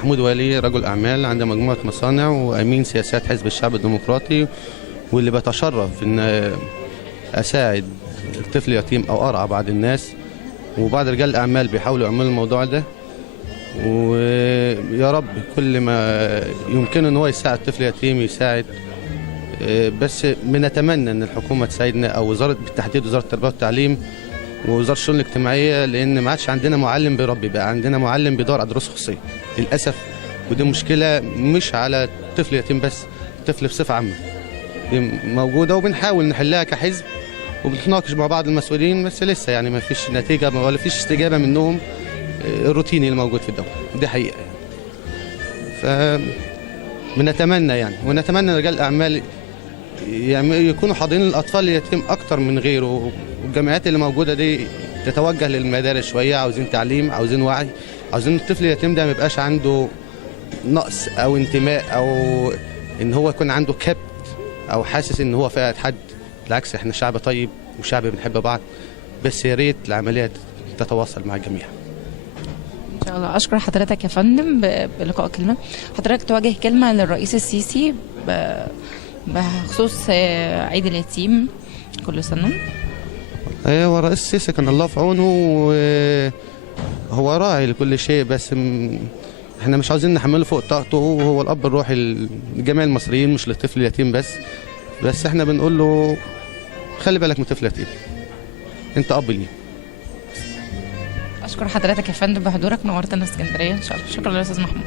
محمود والي رجل أعمال عنده مجموعة مصانع وأمين سياسات حزب الشعب الديمقراطي، واللي بتشرف إن أساعد الطفل يتيم أو أرعى بعض الناس، وبعض رجال الأعمال بيحاولوا يعملوا الموضوع ده. ويا رب كل ما يمكنه إن هو يساعد طفل يتيم يساعد. بس بنتمنى إن الحكومة تساعدنا، أو وزارة بالتحديد وزارة التربية والتعليم ووزارة الشؤون الاجتماعية، لأن ما عادش عندنا معلم بيربي، بقى عندنا معلم بيدور على دروس خصوصية للأسف. ودي مشكلة مش على طفل يتيم بس، الطفل بصفة عامة دي موجودة، وبنحاول نحلها كحزب وبنتناقش مع بعض المسؤولين، بس لسه يعني ما فيش نتيجة ولا فيش استجابة منهم. الروتيني اللي موجود في الدولة دي حقيقة يعني. فبنتمنى يعني، ونتمنى رجال الأعمال يعني يكونوا حاضرين للأطفال اليتيم أكتر من غيره، والجمعيات اللي موجودة دي تتوجه للمدارس شوية. عاوزين تعليم، عاوزين وعي، عاوزين الطفل اليتيم ده ما يبقاش عنده نقص أو انتماء، أو إن هو يكون عنده كبت أو حاسس إن هو فاقد حد. بالعكس احنا شعب طيب وشعب بنحب بعض، بس يا ريت العملية تتواصل مع الجميع. ان شاء الله. اشكر حضرتك يا فندم. بلقاء كلمه حضرتك توجه كلمه للرئيس السيسي بخصوص عيد اليتيم كل سنه. هو الرئيس السيسي كان الله في عونه، وهو راعي لكل شيء، بس احنا مش عاوزين نحمله فوق طاقته. وهو الاب الروحي لجميع المصريين مش للطفل اليتيم بس احنا بنقول له خلي بالك من الطفل اليتيم، انت اب ليه. اشكر حضرتك يا فندم بحضورك، نورتنا اسكندريه ان شاء الله. شكرا للاستاذ محمود.